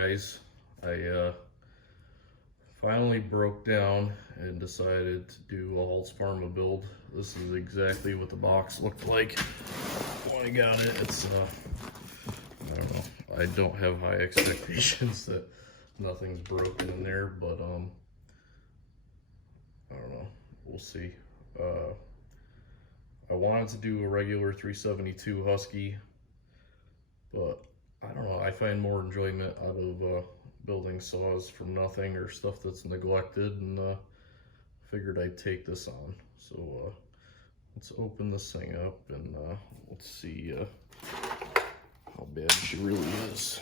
guys. I finally broke down and decided to do a Holzforma build. This is exactly what the box looked like when I got it. It's I don't know. I don't have high expectations that nothing's broken in there, but I don't know. We'll see. I wanted to do a regular 372 Husky, but I don't know. I find more enjoyment out of building saws from nothing or stuff that's neglected, and figured I'd take this on. So let's open this thing up and let's see how bad she really is.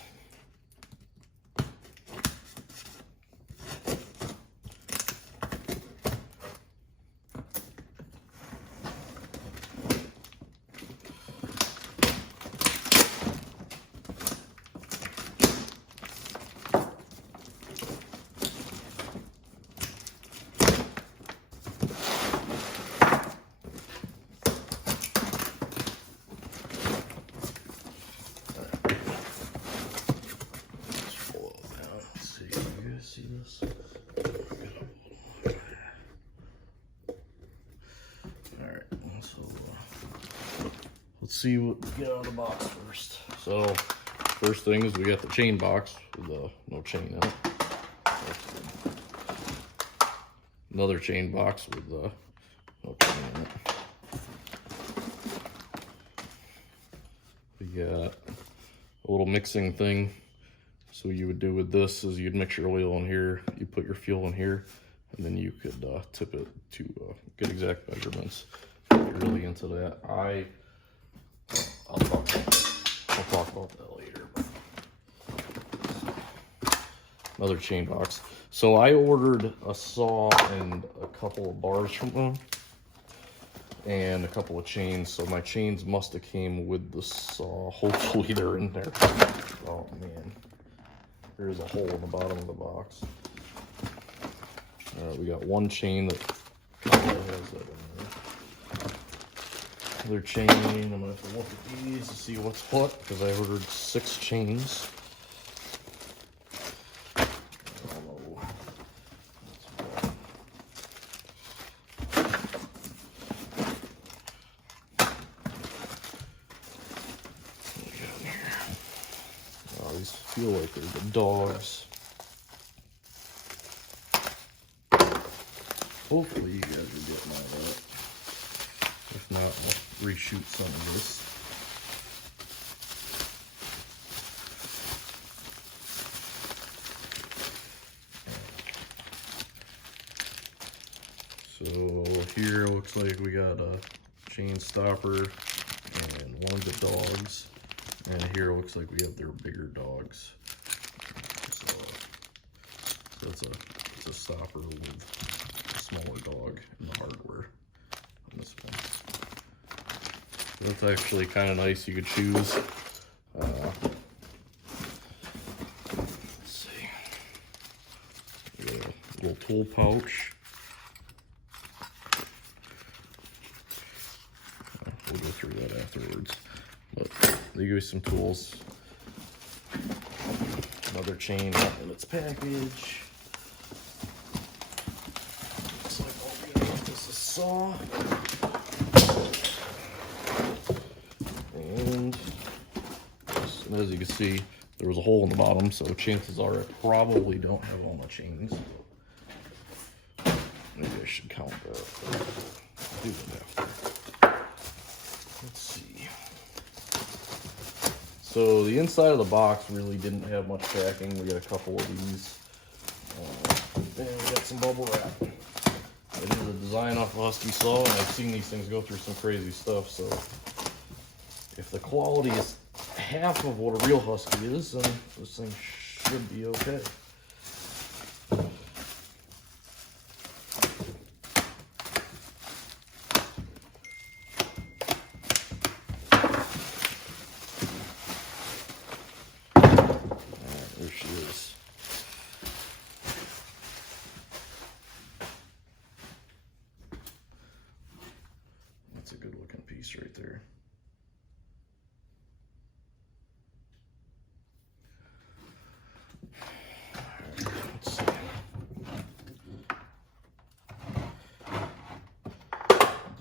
See this? Alright, so let's see what we get out of the box first. So, first thing is we got the chain box with no chain in it. Another chain box with no chain in it. We got a little mixing thing. So what you would do with this is you'd mix your oil in here, you put your fuel in here, and then you could tip it to get exact measurements. If you're really into that, I'll talk about that later. Another chain box. So I ordered a saw and a couple of bars from them, and a couple of chains. So my chains must have came with the saw. Hopefully they're in there. Oh man. There's a hole in the bottom of the box. Alright, we got one chain that has that in there. Another chain, I'm gonna have to look at these to see what's what, because I ordered 6 chains. These feel like they're the dogs. Hopefully you guys are getting all that. If not, I'll reshoot some of this. So here looks like we got a chain stopper and one of the dogs. And here it looks like we have their bigger dogs. So it's a stopper with a smaller dog in the hardware on this one. So that's actually kind of nice. You could choose. Let's see. We got a little tool pouch. We'll go through that afterwards. But they give you some tools. Another chain in its package. Looks like all we got left is a saw. And as you can see, there was a hole in the bottom, so chances are I probably don't have all my chains. Maybe I should count that. I'll do that after. Let's see. So the inside of the box really didn't have much packing. We got a couple of these. And we got some bubble wrap. It is a design off a Husky saw, and I've seen these things go through some crazy stuff. So if the quality is half of what a real Husky is, then this thing should be okay. There she is. That's a good looking piece right there.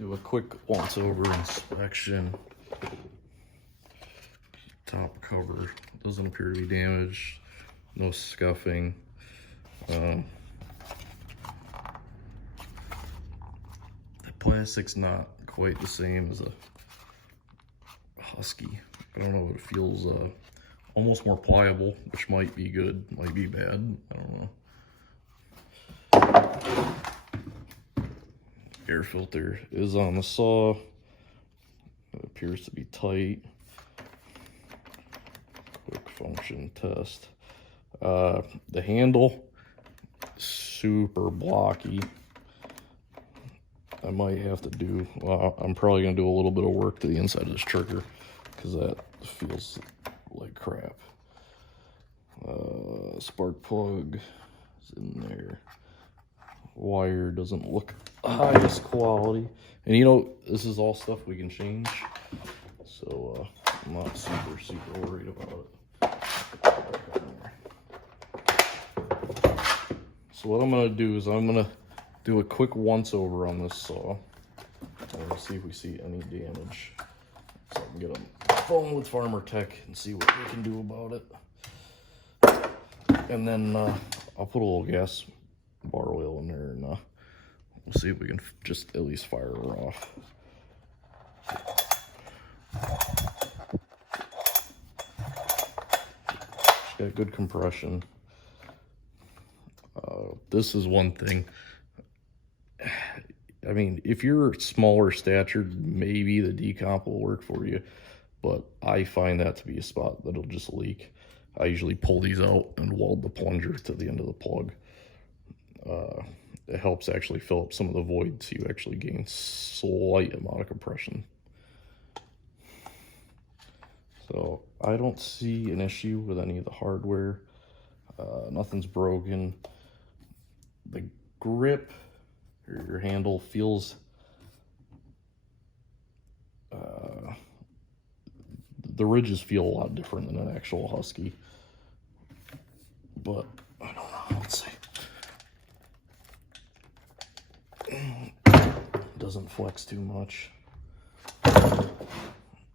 Do a quick once over inspection. Top cover doesn't appear to be damaged, no scuffing. The plastic's not quite the same as a Husky. I don't know, it feels almost more pliable, which might be good, might be bad, I don't know. Air filter is on the saw. It appears to be tight. Quick function test. The handle, super blocky. I might have to do, I'm probably gonna do a little bit of work to the inside of this trigger because that feels like crap. Spark plug is in there. Wire doesn't look highest quality. And you know, this is all stuff we can change. So I'm not super worried about it. So what I'm gonna do is I'm gonna do a quick once over on this saw. And we'll see if we see any damage. So I can get on the phone with Farmer Tech and see what we can do about it. And then I'll put a little gas bar oil in there and we'll see if we can just at least fire her off. She's got good compression. This is one thing. I mean, if you're smaller statured, maybe the decomp will work for you, but I find that to be a spot that'll just leak. I usually pull these out and weld the plunger to the end of the plug. It helps actually fill up some of the void so you actually gain slight amount of compression. So I don't see an issue with any of the hardware. Nothing's broken. The grip or your handle feels the ridges feel a lot different than an actual Husky, but I don't know, let's see. It doesn't flex too much. Let's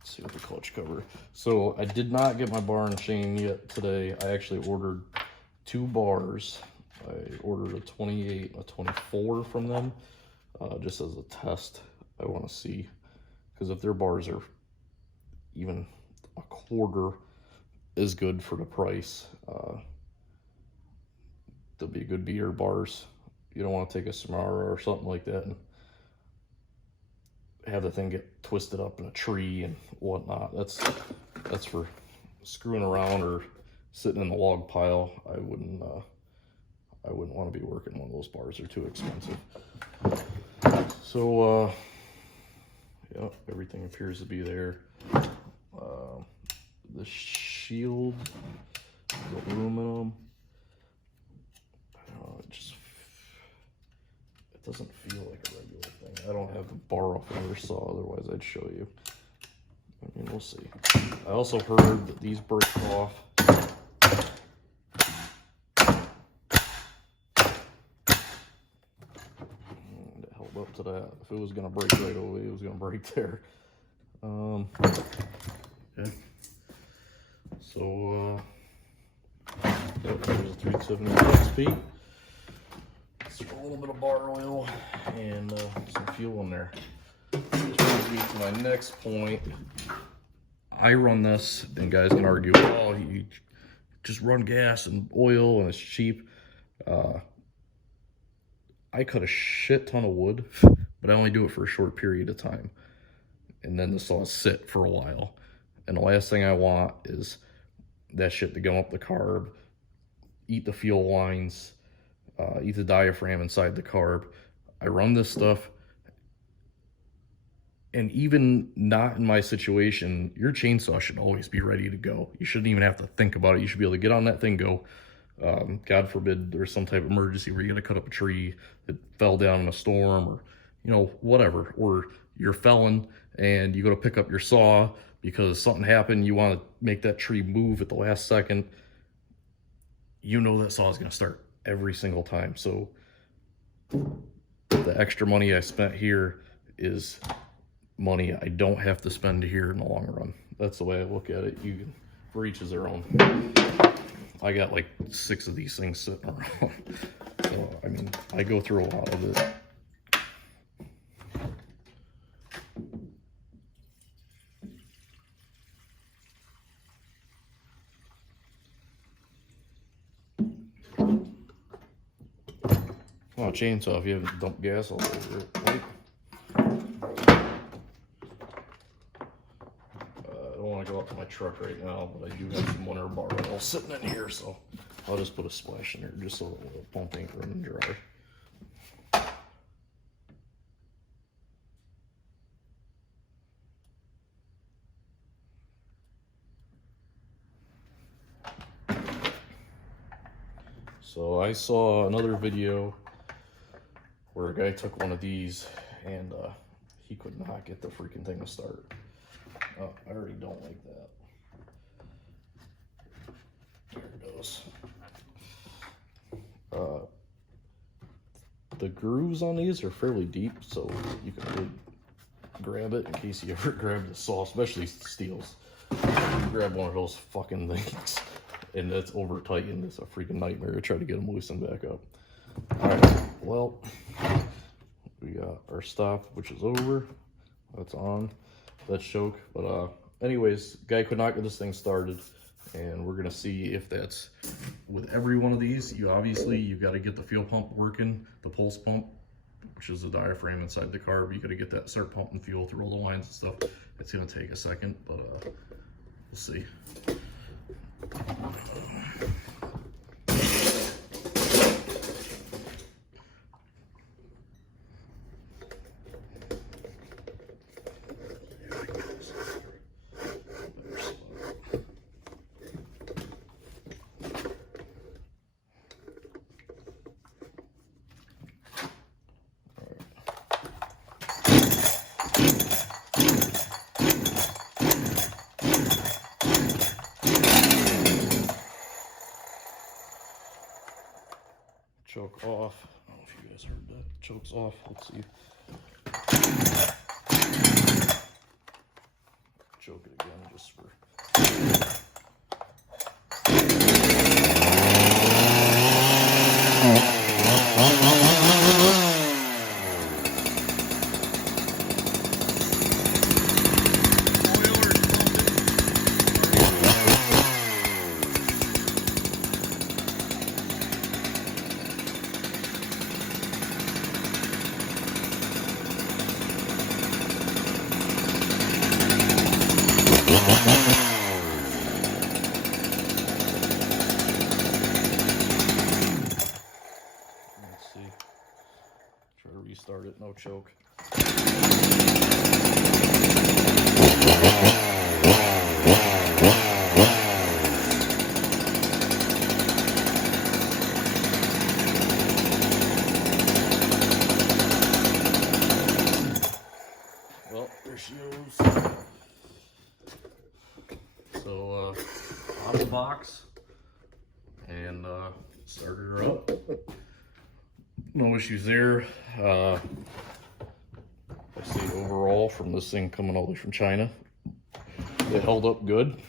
see what the clutch cover. So I did not get my bar and chain yet today. I actually ordered 2 bars. I ordered a 28 and a 24 from them, just as a test. I want to see, because if their bars are even a quarter as good for the price, they'll be good beater bars. You don't want to take a Samara or something like that and have the thing get twisted up in a tree and whatnot. That's for screwing around or sitting in the log pile. I wouldn't want to be working one of those bars. They're too expensive. So yeah, everything appears to be there. The shield is aluminum. It doesn't feel like a regular thing. I don't have the bar off another saw, otherwise I'd show you. I mean, we'll see. I also heard that these burst off. And it held up to that. If it was gonna break right away, it was gonna break there. Yeah. So there's a 372xp. A little bit of bar oil and some fuel in there. Which brings me to my next point. I run this, and guys can argue, oh, you just run gas and oil and it's cheap. I cut a shit ton of wood, but I only do it for a short period of time. And then the saws sit for a while. And the last thing I want is that shit to go up the carb, eat the fuel lines, eat the diaphragm inside the carb. I run this stuff, and even not in my situation, your chainsaw should always be ready to go. You shouldn't even have to think about it. You should be able to get on that thing, go. God forbid there's some type of emergency where you gotta cut up a tree that fell down in a storm, or you know, whatever, or you're felling and you go to pick up your saw because something happened, you want to make that tree move at the last second. You know that saw is going to start every single time. So the extra money I spent here is money I don't have to spend here in the long run. That's the way I look at it. For each is their own. I got like 6 of these things sitting around. So, I mean, I go through a lot of it. Oh, chainsaw if you haven't dumped gas all over it, right? I don't want to go up to my truck right now, but I do have some winter bar oil sitting in here, so I'll just put a splash in here just so the pump ain't running dry. So I saw another video where a guy took one of these and he could not get the freaking thing to start. Oh, I already don't like that. There it goes. The grooves on these are fairly deep, so you can really grab it in case you ever grab the saw, especially steels. You grab one of those fucking things and that's over tightened. It's a freaking nightmare to try to get them loosened back up. Alright, well, we got our stop, which is over. That's on. That's choke. But anyways, guy could not get this thing started, and we're gonna see if that's with every one of these. You got to get the fuel pump working, the pulse pump, which is the diaphragm inside the carb. You got to get that, start pumping fuel through all the lines and stuff. It's gonna take a second, but we'll see. Choke off. I don't know if you guys heard that. Choke's off. Let's see. Choke it again just for. Try to restart it, no choke. Well, there she goes. So, out of the box, and started her up. No issues there. I say overall from this thing coming all the way from China, it held up good.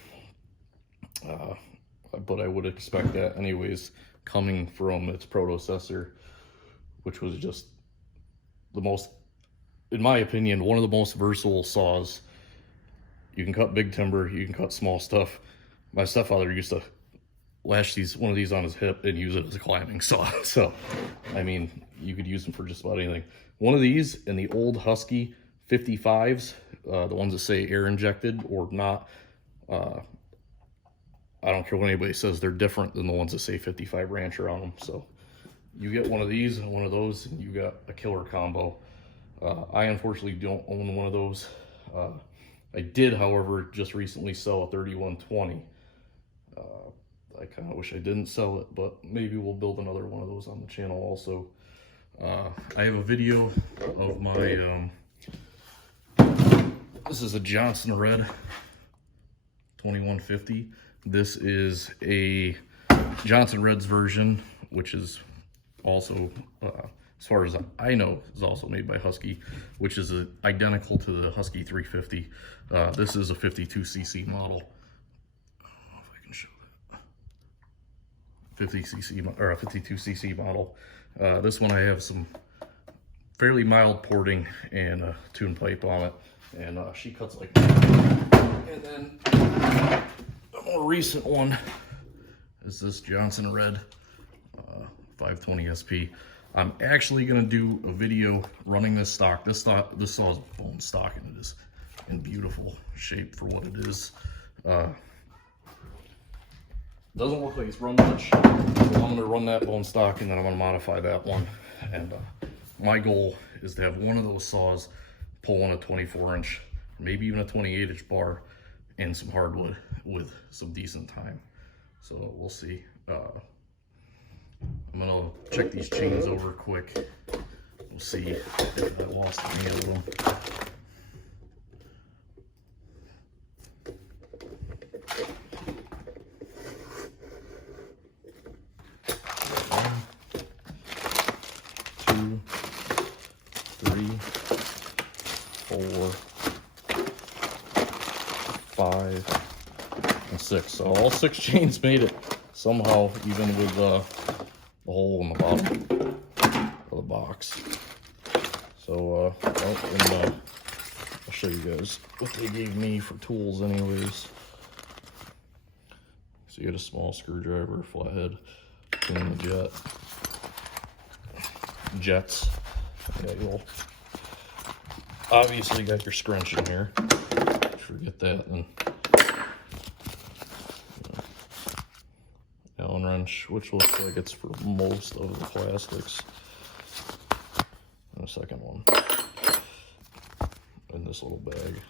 But I would expect that anyways, coming from its predecessor, which was just the most, in my opinion, one of the most versatile saws. You can cut big timber, you can cut small stuff. My stepfather used to lash one of these on his hip and use it as a climbing saw. So, I mean, you could use them for just about anything. One of these and the old Husky 55s, the ones that say air injected or not, I don't care what anybody says, they're different than the ones that say 55 Rancher on them. So you get one of these and one of those and you got a killer combo. I unfortunately don't own one of those. I did, however, just recently sell a 3120. I kind of wish I didn't sell it, but maybe we'll build another one of those on the channel also. I have a video of my, this is a Johnson Red 2150. This is a Johnson Red's version, which is also as far as I know, is also made by Husky, which is identical to the Husky 350. This is a 52cc model. I don't know if I can show that. 50cc or a 52cc model. This one I have some fairly mild porting and a tune pipe on it, and she cuts like that. And then a more recent one is this Johnson Red 520 SP. I'm actually gonna do a video running this stock. This saw is bone stock, and it is in beautiful shape for what it is. Doesn't look like it's run much, so I'm gonna run that bone stock, and then I'm gonna modify that one. And my goal is to have one of those saws pulling a 24-inch, maybe even a 28-inch bar, and some hardwood with some decent time. So we'll see. I'm gonna check these chains over quick. We'll see if I lost any of them. One, 2, 3, 4, 5, and 6. So all 6 chains made it somehow, even with the hole in the bottom of the box. So I'll show you guys what they gave me for tools anyways. So you get a small screwdriver, flathead, and the jets. Yeah, you'll obviously got your scrunch in here. Forget that. And Allen wrench, which looks like it's for most of the plastics. And a second one in this little bag.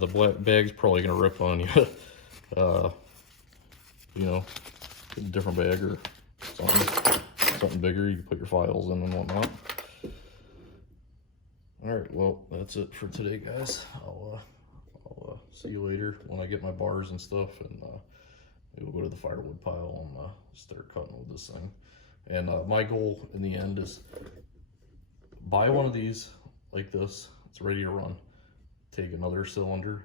The black bag's probably gonna rip on you. You know, get a different bag or something bigger you can put your files in and whatnot. All right, well, that's it for today, guys. I'll see you later when I get my bars and stuff, and we'll go to the firewood pile and start cutting with this thing. And my goal in the end is buy one of these like this. It's ready to run. Take another cylinder,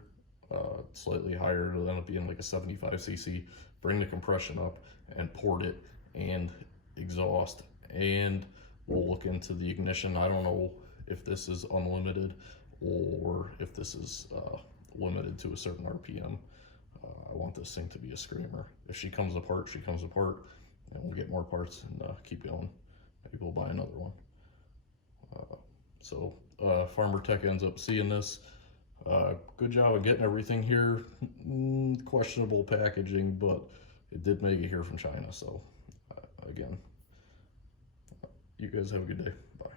slightly higher, it'll end up being like a 75cc. Bring the compression up and port it and exhaust. And we'll look into the ignition. I don't know if this is unlimited or if this is limited to a certain RPM. I want this thing to be a screamer. If she comes apart, she comes apart, and we'll get more parts and keep going. Maybe we'll buy another one. So Farmer Tech ends up seeing this. Good job of getting everything here. Questionable packaging, but it did make it here from China. So again, you guys have a good day. Bye.